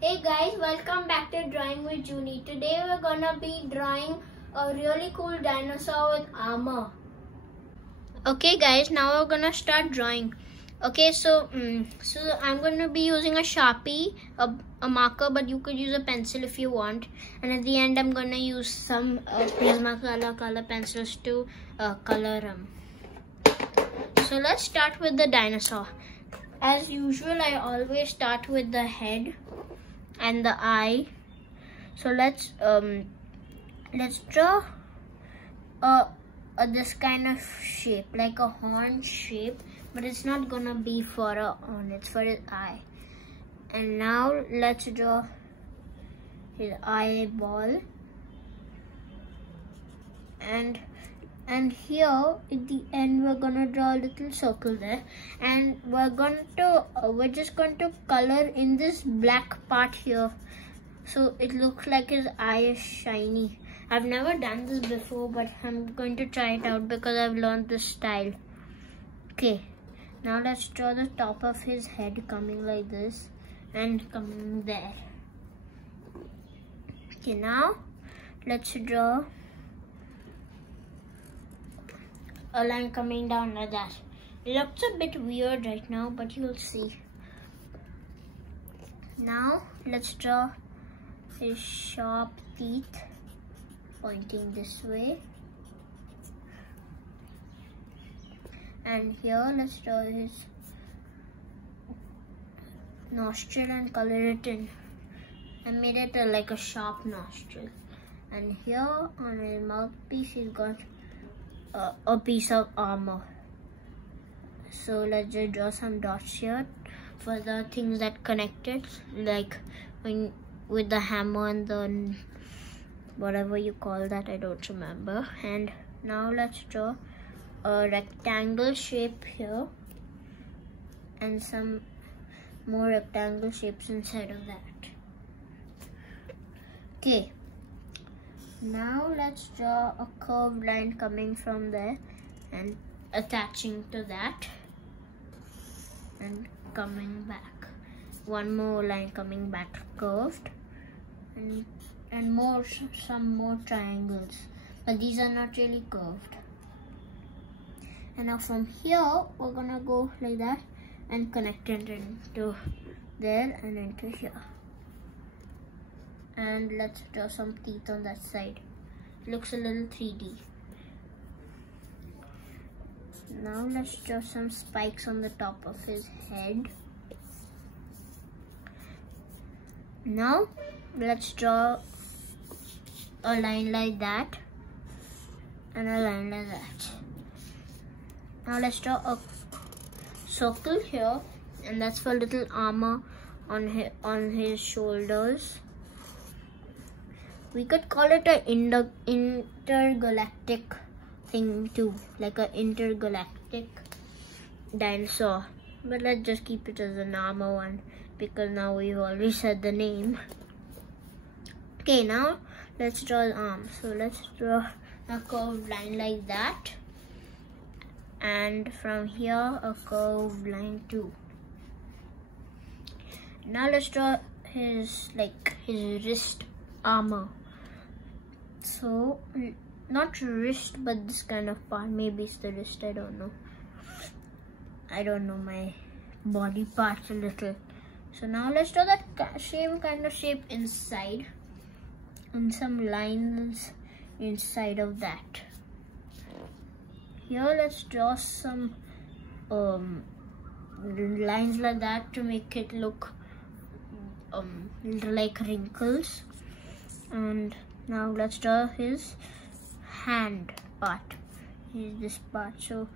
Hey guys, welcome back to Drawing with Juni. Today we're gonna be drawing a really cool dinosaur with armor. Okay guys, now we're gonna start drawing. Okay, so I'm gonna be using a Sharpie, a marker, but you could use a pencil if you want. And at the end, I'm gonna use some Prismacolor color pencils to color them. So let's start with the dinosaur. As usual, I always start with the head and the eye. So let's draw this kind of shape, like a horn shape, but it's not gonna be for a horn, it's for his eye. And now let's draw his eyeball, and here at the end we're gonna draw a little circle there, and we're just going to color in this black part here so it looks like his eye is shiny. I've never done this before, but I'm going to try it out because I've learned this style. Okay, now let's draw the top of his head coming like this and coming there. Okay, now let's draw a line coming down like that. It looks a bit weird right now, but you'll see. Now let's draw his sharp teeth pointing this way. And here let's draw his nostril and color it in. I made it like a sharp nostril. And here on his mouthpiece he's got a piece of armor. So let's just draw some dots here for the things that connect it, like with the hammer and the whatever you call that, I don't remember. And now let's draw a rectangle shape here and some more rectangle shapes inside of that. Okay, now let's draw a curved line coming from there and attaching to that and coming back. One more line coming back curved, and some more triangles, but these are not really curved. And now from here we're gonna go like that and connect it into there and into here. And let's draw some teeth on that side. Looks a little 3D. Now let's draw some spikes on the top of his head. Now let's draw a line like that and a line like that. Now let's draw a circle here, and that's for little armor on his shoulders. We could call it an intergalactic thing too, like an intergalactic dinosaur. But let's just keep it as an armor one because now we've already said the name. Okay, now let's draw the arm. So let's draw a curved line like that, and from here a curved line too. Now let's draw his wrist armor. So not wrist, but this kind of part. Maybe it's the wrist, I don't know. I don't know my body parts a little. So now let's draw that same kind of shape inside and some lines inside of that. Here let's draw some lines like that to make it look like wrinkles. And now let's draw his hand part. Here's this part, so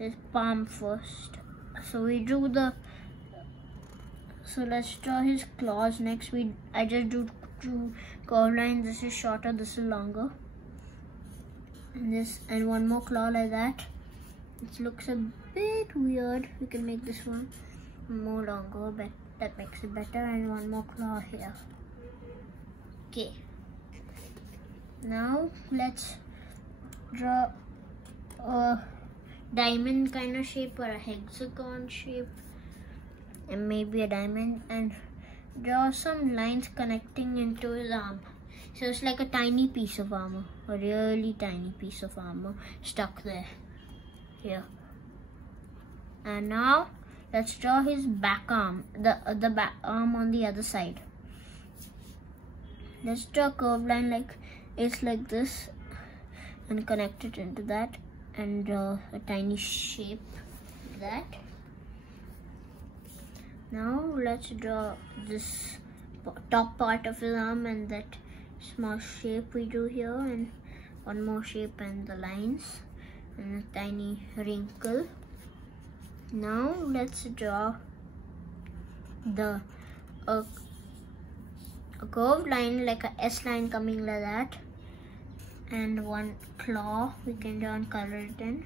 his palm first. So we drew so let's draw his claws next. I just drew two curved lines. This is shorter, this is longer. And one more claw like that. It looks a bit weird. We can make this one more longer, but that makes it better. And one more claw here. Okay. Now let's draw a diamond kind of shape or a hexagon shape, and maybe a diamond, and draw some lines connecting into his arm. So it's like a tiny piece of armor, a really tiny piece of armor stuck there. Here. And now let's draw his back arm, the back arm on the other side. Let's draw a curved line like it's like this and connect it into that, and draw a tiny shape like that. Now let's draw this top part of his arm and that small shape we drew here, and one more shape and the lines and a tiny wrinkle. Now let's draw a curved line like a S line coming like that, and one claw we can draw and color it in,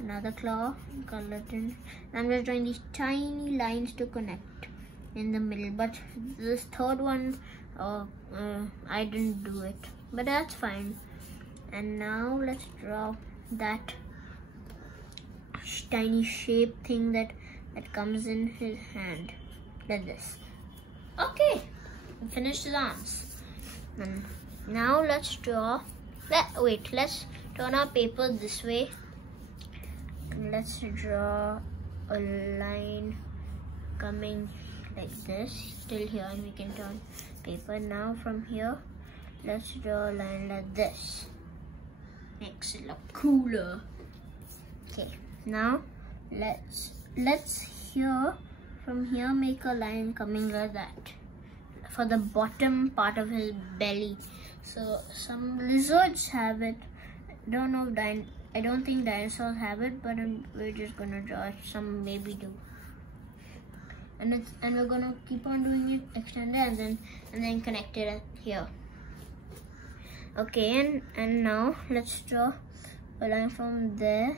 another claw and color it in. I'm just drawing these tiny lines to connect in the middle, but this third one I didn't do it, but that's fine. And now let's draw that tiny shape thing that comes in his hand like this. Okay, we finished his arms. And now let's draw let's turn our paper this way, and let's draw a line coming like this till here, and we can turn paper. Now from here let's draw a line like this, makes it look cooler. Okay, now let's from here make a line coming like that for the bottom part of his belly. So some lizards have it. I don't think dinosaurs have it, but we're just gonna draw it. Some maybe do. And we're gonna keep on doing it, extend it, and then connect it here. Okay, and now let's draw a line from there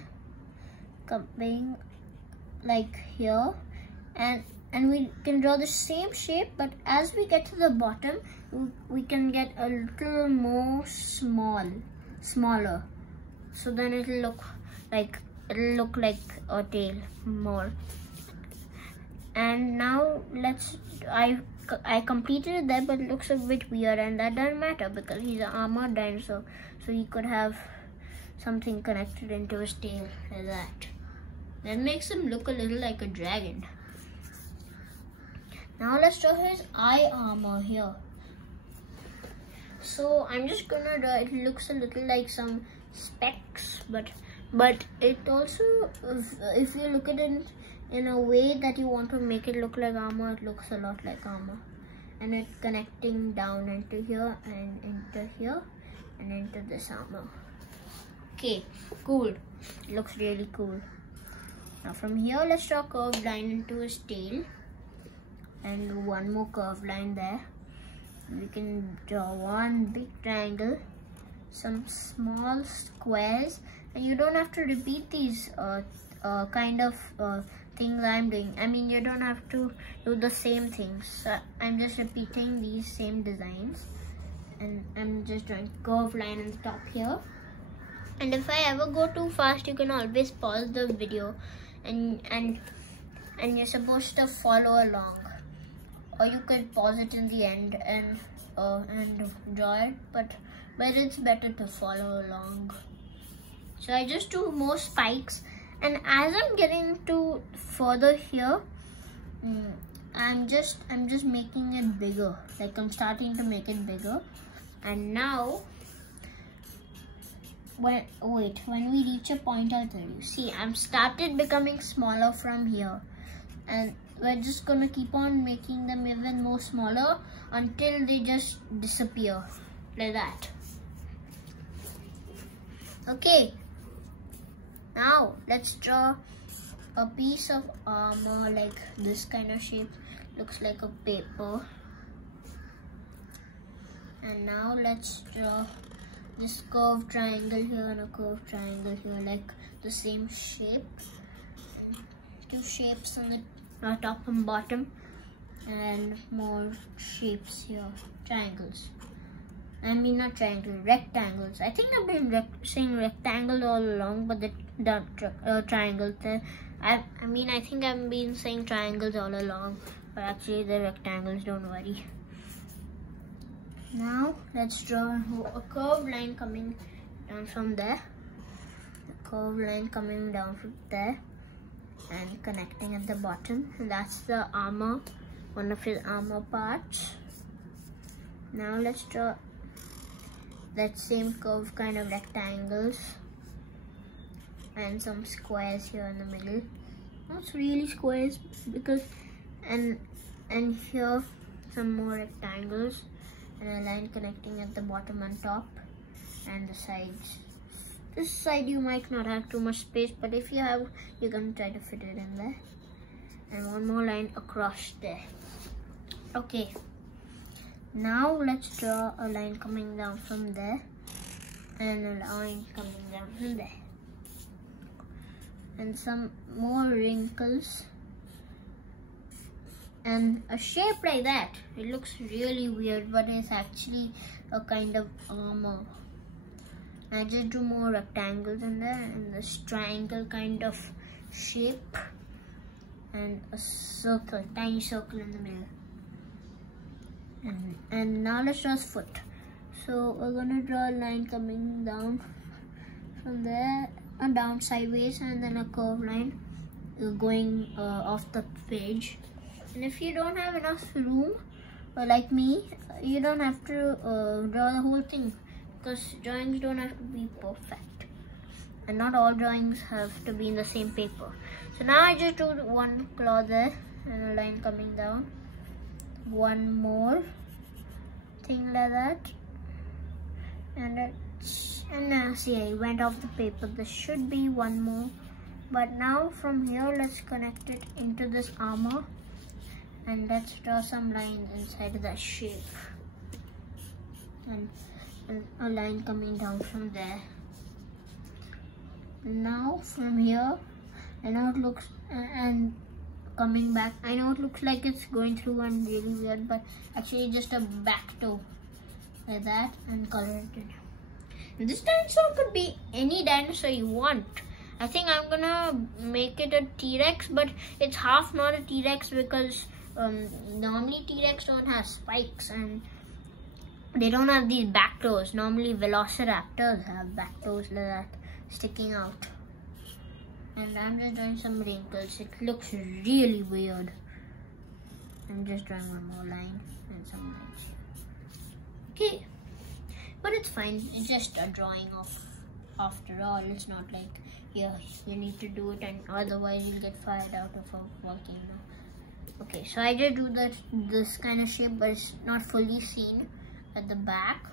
coming like here, and we can draw the same shape, but as we get to the bottom we can get a little more smaller, so then it'll look like a tail more. And now I completed it there, but it looks a bit weird, and that doesn't matter because he's an armored dinosaur, so he could have something connected into his tail like that. That makes him look a little like a dragon. Now let's draw his eye armor here. So I'm just gonna draw, it looks a little like some specs, but it also, if you look at it in a way that you want to make it look like armor, it looks a lot like armor. And it's connecting down into here and into here and into this armor. Okay, cool. It looks really cool. Now from here, let's draw a curved line into his tail and one more curved line there. We can draw one big triangle, some small squares, and you don't have to repeat these kind of things I'm doing. I mean, you don't have to do the same things. So I'm just repeating these same designs, and I'm just drawing curved line on the top here. And if I ever go too fast, you can always pause the video, and you're supposed to follow along, or you could pause it in the end and draw it, but it's better to follow along. So I just do more spikes, and as I'm getting to further here, I'm just making it bigger. Like I'm starting to make it bigger. And now when we reach a point, I'll tell you. See, I'm started becoming smaller from here, and we're just gonna keep on making them even more smaller until they just disappear like that. Okay, now let's draw a piece of armor like this kind of shape. Looks like a paper. And now let's draw this curved triangle here and a curved triangle here, like the same shape. Two shapes on the top and bottom, and more shapes here, triangles. I mean not triangle, rectangles. I think I've been saying rectangle all along, but the triangles. I think I've been saying triangles all along, but actually they're rectangles, don't worry. Now let's draw a curved line coming down from there. A curved line coming down from there and connecting at the bottom. And that's the armor, one of his armor parts. Now let's draw that same curve kind of rectangles and some squares here in the middle. Not really squares because and here some more rectangles and a line connecting at the bottom and top and the sides. This side you might not have too much space, but if you have, you can try to fit it in there. And one more line across there. Okay. Now let's draw a line coming down from there and a line coming down from there. And some more wrinkles and a shape like that. It looks really weird, but it's actually a kind of armor. I just do more rectangles in there and this triangle kind of shape and a circle, tiny circle in the middle. And now let's draw his foot. So we're gonna draw a line coming down from there, down sideways, and then a curved line going off the page. And if you don't have enough room, like me, you don't have to draw the whole thing, because drawings don't have to be perfect. And not all drawings have to be in the same paper. So now I just do one claw there and a line coming down. One more thing like that. And now see, I went off the paper. There should be one more. But now from here, let's connect it into this armor. And let's draw some lines inside of that shape. And a line coming down from there. Now from here, I know it looks and coming back. I know it looks like it's going through and really weird, but actually just a back toe like that and color it in. And this dinosaur could be any dinosaur you want. I think I'm gonna make it a T-Rex, but it's half not a T-Rex because normally T-Rex don't have spikes and they don't have these back toes. Normally velociraptors have back toes like that sticking out. And I'm just doing some wrinkles. It looks really weird. I'm just drawing one more line and some lines. Okay, but it's fine. It's just a drawing of. After all, it's not like you need to do it, and otherwise you'll get fired out of a volcano. Okay, so I just do this kind of shape, but it's not fully seen at the back.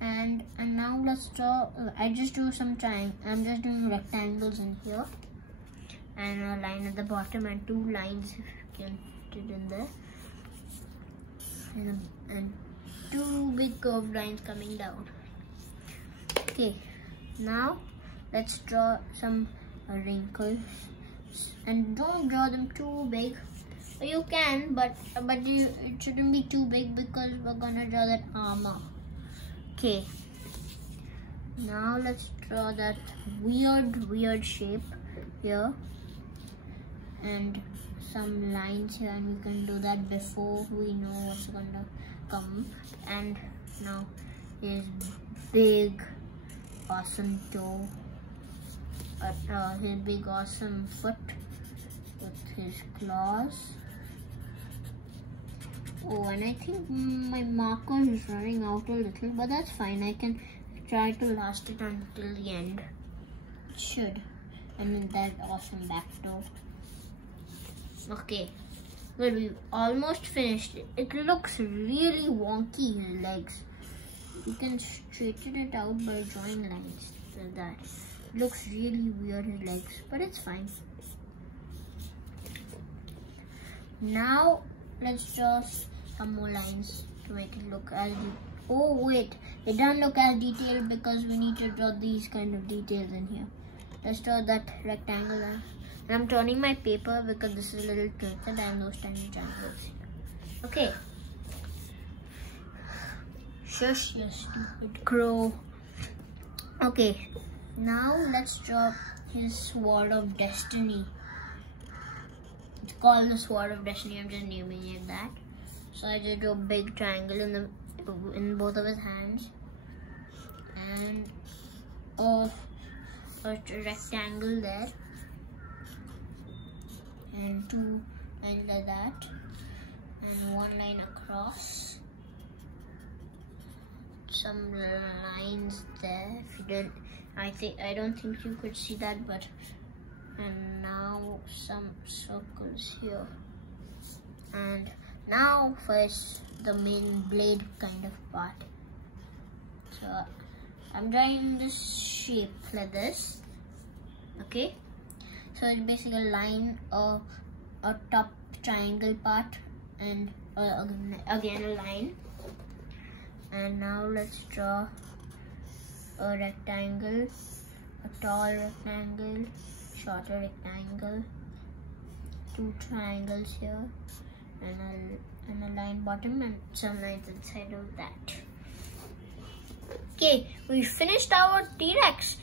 And now let's draw. I just do some I'm just doing rectangles in here, and a line at the bottom, and two lines if you can fit it in there, and two big curved lines coming down. Okay, now let's draw some wrinkles, and don't draw them too big. You can, but it shouldn't be too big because we're gonna draw that armor. Okay, now let's draw that weird shape here and some lines here, and we can do that before we know what's gonna come. And now his big awesome toe, his big awesome foot with his claws. Oh, and I think my marker is running out a little, but that's fine. I can try to last it until the end. It should. And then that awesome back toe. Okay, good. We almost finished it. It looks really wonky, his legs. You can straighten it out by drawing lines like that. It looks really weird, his legs, but it's fine. Now let's draw some more lines to make it look as oh wait, it doesn't look as detailed because we need to draw these kind of details in here. Let's draw that rectangle line. And I'm turning my paper because this is a little tilted and those tiny triangles. Okay. Shush, you stupid crow. Okay, now let's draw his sword of destiny. It's called the Sword of Destiny. I'm just naming it that. So I just do a big triangle in both of his hands, and a rectangle there, and 2 lines like that, and 1 line across. Some lines there. If you didn't, I don't think you could see that, but and now some circles here. And now first the main blade kind of part. So I'm drawing this shape like this. Okay. So it's basically a line, a top triangle part, and again a line. And now let's draw a rectangle, a tall rectangle, shorter rectangle, 2 triangles here, and a line bottom, and some lines inside of that. Okay, we finished our T-Rex.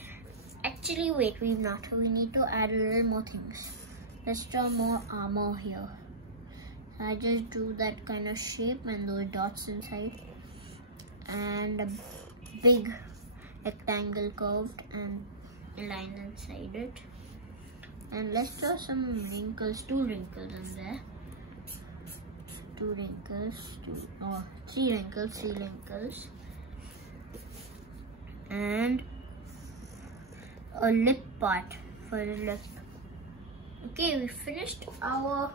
Actually, wait, we've not. We need to add a little more things. Let's draw more armor here. I just drew that kind of shape and those dots inside, and a big rectangle curved and a line inside it. And let's draw some wrinkles, 2 wrinkles in there. 2 wrinkles, 3 wrinkles. And a lip part for the lip. Okay, we finished our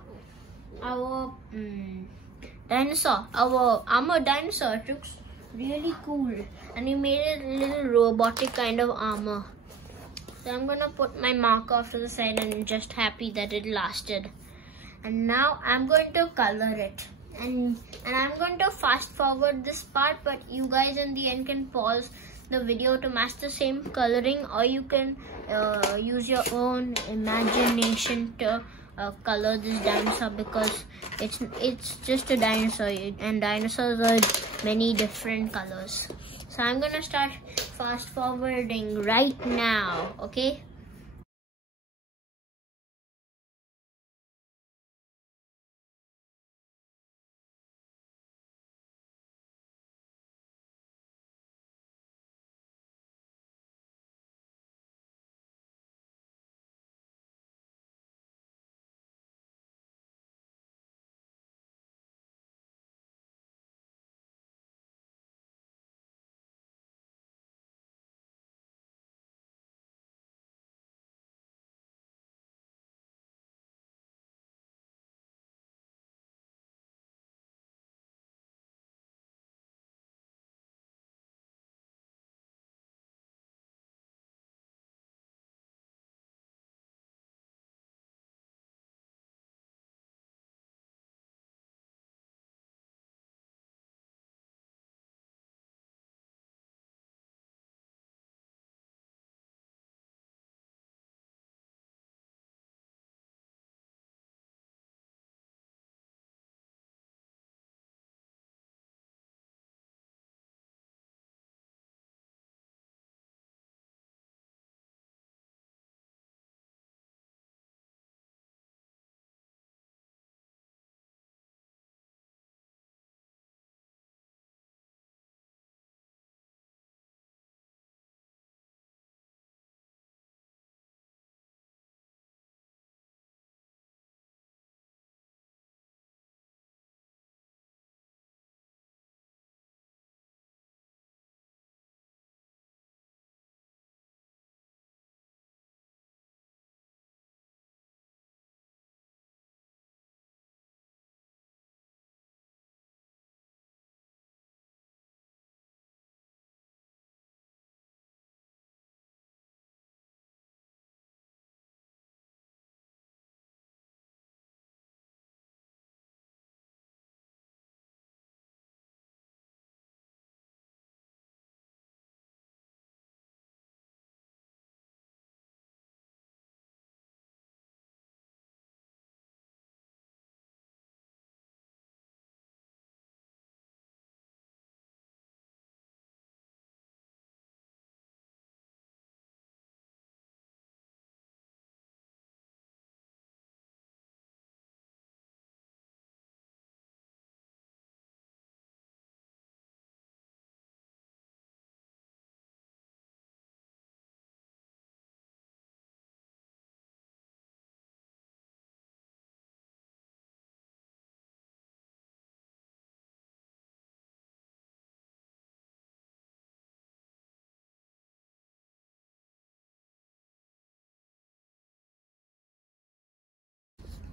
dinosaur, our armored dinosaur. It looks really cool, and we made it a little robotic kind of armor. So I'm gonna put my marker off to the side and just happy that it lasted. And now I'm going to color it, and I'm going to fast forward this part, but you guys in the end can pause the video to match the same coloring, or you can use your own imagination to color this dinosaur, because it's just a dinosaur, and dinosaurs are many different colors. So I'm gonna start fast forwarding right now, okay?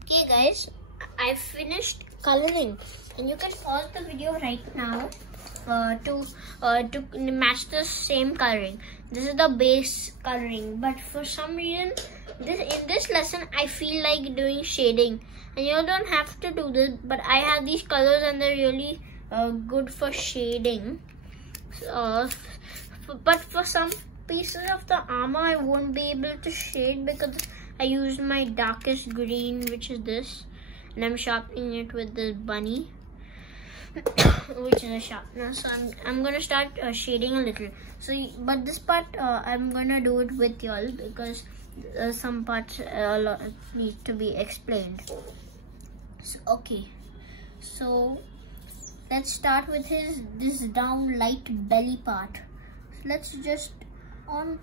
Okay guys, I finished coloring and you can pause the video right now to match the same coloring. This is the base coloring, but for some reason in this lesson I feel like doing shading, and you don't have to do this, but I have these colors and they're really good for shading. But for some pieces of the armor I won't be able to shade because I used my darkest green, which is this, and I'm sharpening it with this bunny which is a sharpener. So I'm gonna start shading a little. But this part I'm gonna do it with y'all because some parts need to be explained. So let's start with this down light belly part. So let's just on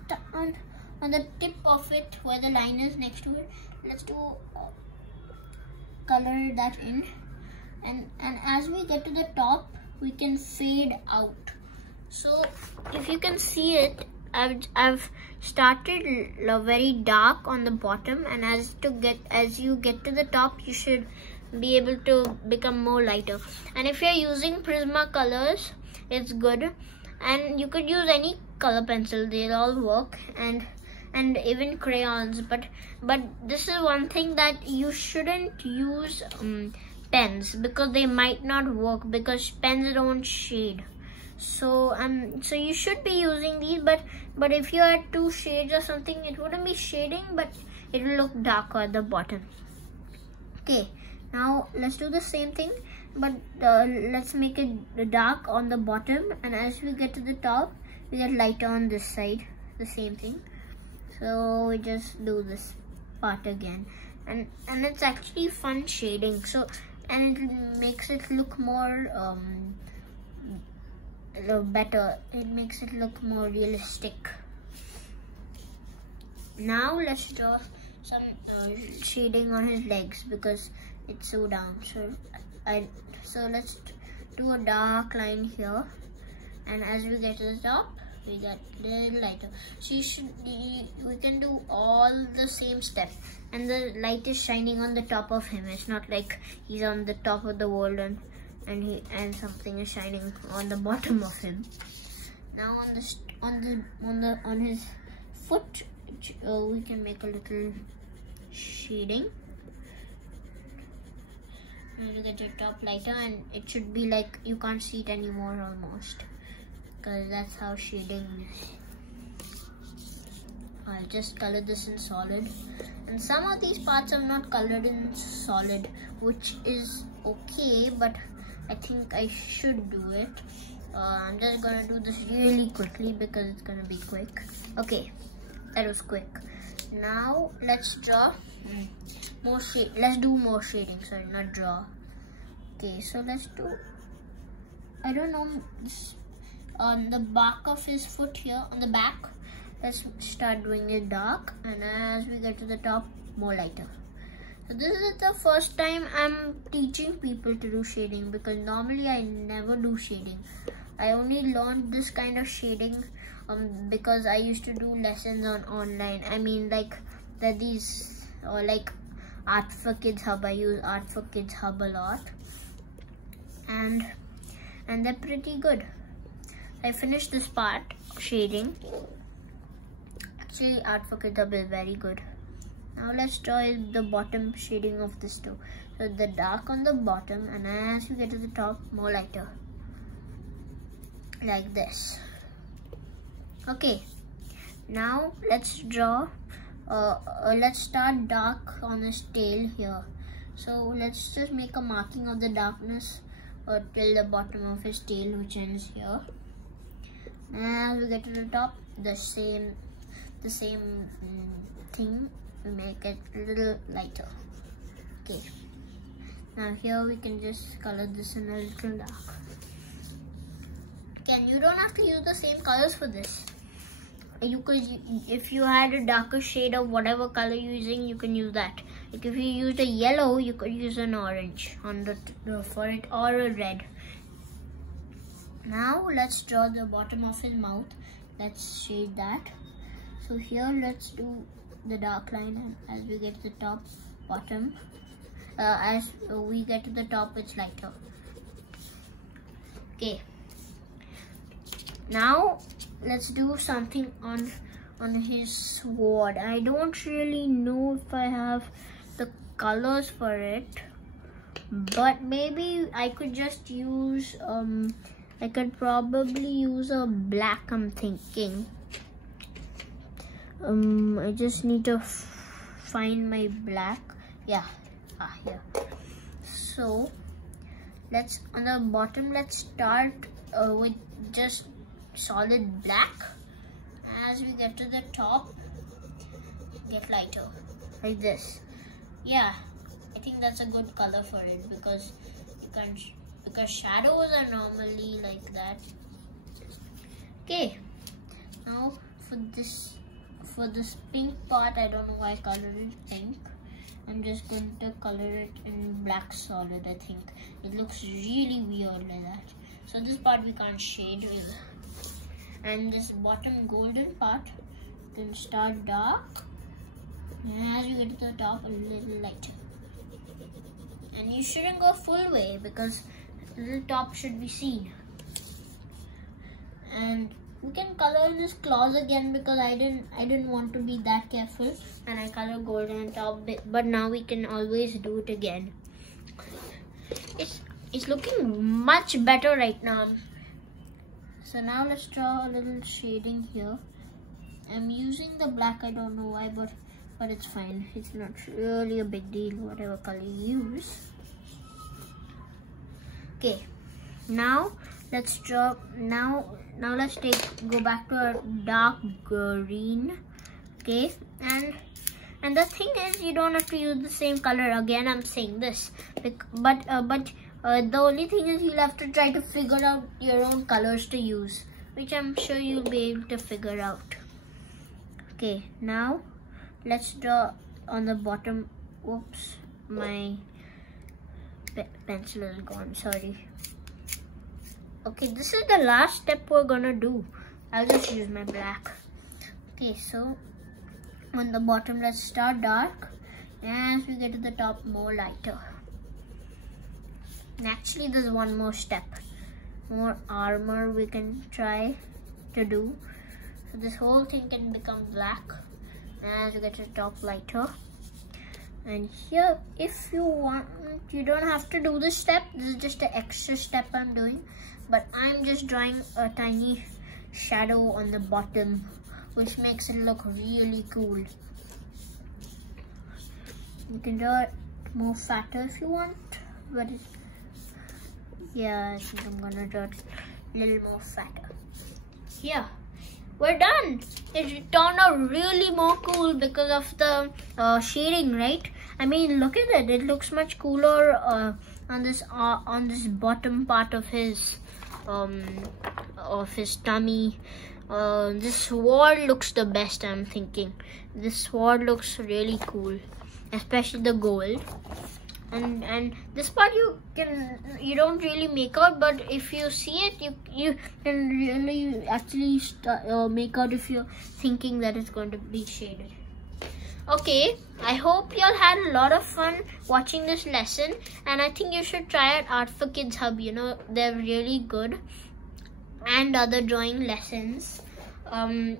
the tip of it where the line is next to it, let's do color that in, and as we get to the top we can fade out. So if you can see it, I've started very dark on the bottom, and as you get to the top you should be able to become more lighter. And if you're using Prisma colors, it's good, and you could use any color pencil, they'll all work, and even crayons, but this is one thing that you shouldn't use pens, because they might not work because pens don't shade. So you should be using these, but if you had two shades or something, it wouldn't be shading, but it will look darker at the bottom. Okay, now let's do the same thing, but let's make it dark on the bottom, and as we get to the top we get lighter on this side, the same thing. So we just do this part again, and it's actually fun shading. So, and it makes it look more better. It makes it look more realistic. Now let's draw some shading on his legs because it's so down. So let's do a dark line here, and as we get to the top we get a little lighter. So we can do all the same steps, and the light is shining on the top of him. It's not like he's on the top of the world and something is shining on the bottom of him. Now on his foot we can make a little shading, and you get your top lighter, and it should be like you can't see it anymore almost, because that's how shading is. I'll just color this in solid, and some of these parts are not colored in solid, which is okay, but I think I should do it. I'm just gonna do this really quickly because it's gonna be quick. Okay, that was quick. Now let's draw more shade. Let's do more shading. Sorry, not draw. Okay, so let's do, I don't know, on the back of his foot here, on the back, let's start doing it dark, and as we get to the top, more lighter. So this is the first time I'm teaching people to do shading, because normally I never do shading. I only learned this kind of shading because I used to do lessons on online. I mean, like these, or like Art for Kids Hub. I use Art for Kids Hub a lot, and they're pretty good. I finished this part, shading. Actually, Art for Kids Hub is very good. Now let's draw the bottom shading of this too. So the dark on the bottom, and as you get to the top, more lighter. Like this. Okay. Now let's draw, let's start dark on his tail here. So let's just make a marking of the darkness till the bottom of his tail, which ends here. As we get to the top, the same thing, we make it a little lighter. Okay, now here we can just color this in a little dark. Again, you don't have to use the same colors for this. You could, if you had a darker shade of whatever color you're using, you can use that. Like if you used a yellow, you could use an orange on for it, or a red. Now let's draw the bottom of his mouth. Let's shade that. So here let's do the dark line, and as we get to the top, bottom, as we get to the top, it's lighter. Okay, now let's do something on his sword. I don't really know if I have the colors for it, but maybe I could just use I could probably use a black, I'm thinking. I just need to find my black. Yeah, here. So let's, on the bottom, let's start with just solid black. As we get to the top, get lighter, like this. Yeah, I think that's a good color for it, because you can't, because shadows are normally like that. Okay, now for this pink part, I don't know why I colored it pink. I'm just going to color it in black solid. I think it looks really weird like that. So this part we can't shade with. And this bottom golden part, you can start dark, and as you get to the top, a little lighter. And you shouldn't go full way, because the top should be seen. And we can color this claws again, because I didn't want to be that careful, and I color golden on top, but now we can always do it again. It's looking much better right now. So now let's draw a little shading here. I'm using the black, I don't know why, but it's fine. It's not really a big deal, whatever color you use. Okay, now let's draw. Now let's go back to our dark green. Okay, and the thing is, you don't have to use the same color again. I'm saying this, but the only thing is, you'll have to try to figure out your own colors to use, which I'm sure you'll be able to figure out. Okay, now let's draw on the bottom. Oops, my pencil is gone, sorry. Okay, this is the last step we're gonna do. I'll just use my black. Okay, so on the bottom, let's start dark, and as we get to the top, more lighter. And actually, there's one more step, more armor we can try to do. So this whole thing can become black, and as you get to the top, lighter. And here, if you want, you don't have to do this step. This is just an extra step I'm doing, but I'm just drawing a tiny shadow on the bottom, which makes it look really cool. You can draw it more fatter if you want, but yeah, I think I'm gonna draw it a little more fatter. Yeah, we're done. It turned out really more cool because of the shading, right? I mean, look at it. It looks much cooler on this bottom part of his tummy. This sword looks the best, I'm thinking. This sword looks really cool, especially the gold. And this part you don't really make out, but if you see it, you can really actually make out if you're thinking that it's going to be shaded. Okay, I hope y'all had a lot of fun watching this lesson, and I think you should try out Art for Kids Hub. You know, they're really good, and other drawing lessons. And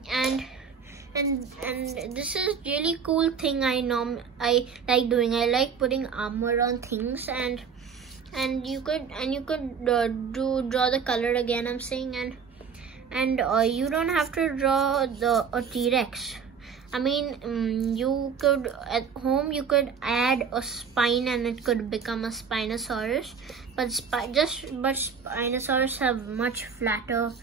this is really cool thing I like doing. I like putting armor on things, and you could draw the color again, I'm saying, and you don't have to draw a T-Rex. I mean, you could at home you could add a spine and it could become a Spinosaurus, but Spinosaurus have much flatter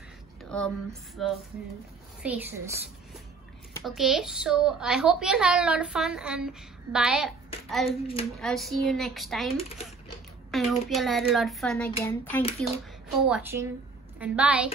faces. Okay, so I hope you'll have a lot of fun, and bye. I'll see you next time. I hope you'll have a lot of fun again. Thank you for watching, and bye.